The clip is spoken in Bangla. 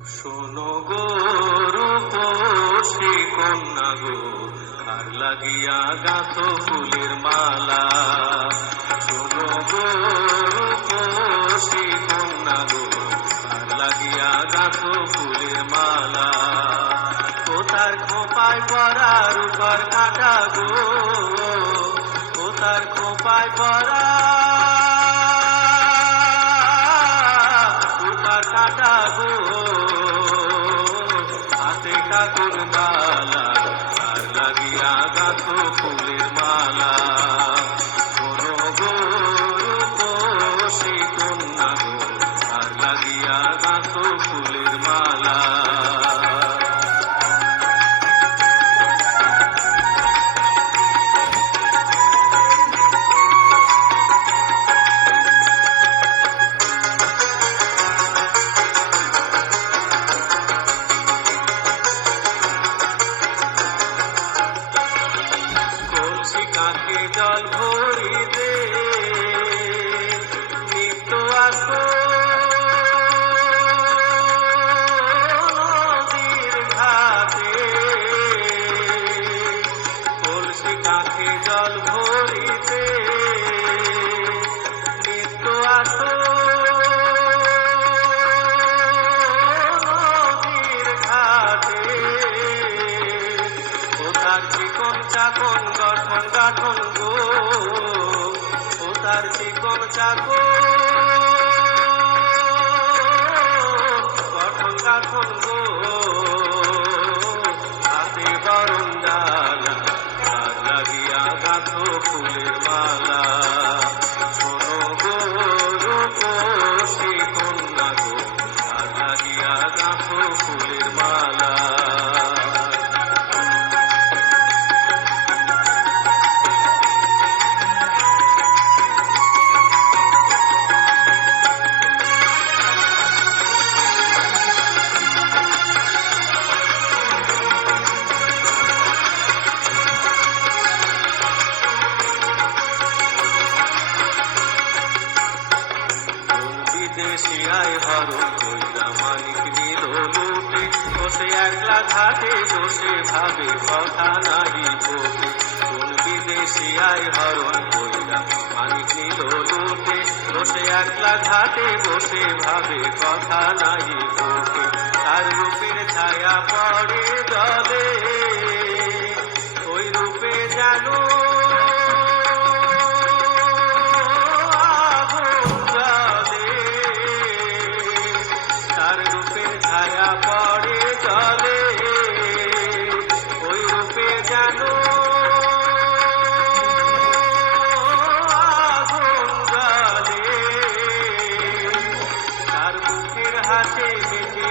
শোনো গো রূপসী কন্যা গো, কার লাগিয়া গাঁথো ফুলের মালা। শোনো গো রূপসী কন্যা গো, কার লাগিয়া গাঁথো ফুলের মালা। কোথার খোপায় পরা রূপার কাঁটা গো, কোথার খোপায় পরা রূপার কাঁটা গো, হাতে কাকুর বালা, আর লাগিয়া গাঁথো ফুলের মালা। শোনো গো রূপসী কন্যা গো, আর লাগিয়া গাঁথো ফুলের মালা। কাকে জল ভরি দে নিত্য আসো নদীর ঘাটে। কলসি কাকে জল ভরি দে নিত্য আসো নদীর ঘাটে। কোথার চিকন চাকন গঠন গাঠন গো, কোথার চিকন চাকন গঠন গাঠন গো, হাতে বরণ ডালা, আর লাগিয়া গাঁথো ফুলের মালা। শোনো গো রূপসী কন্যা গো, আর লাগিয়া গাঁথো ফুলের মালা। বিদেশিয়ায় হরণ কইরা মানিক নিল লুটে, বসে একলা ঘাটে বসে ভাবে কথা নাহি বোটে। কোন বিদেশিয়ায় হরণ কইরা মানিক নিল লুটে, বসে একলা ঘাটে বসে ভাবে কথা নাহি বোটে। তার রূপের ছায়া পড়ে জলে, ওই রূপে জানো ছায়া পড়ে জলে, ওই রূপে জানো আগুন জ্বলে। তার মুখের হাসি মিঠে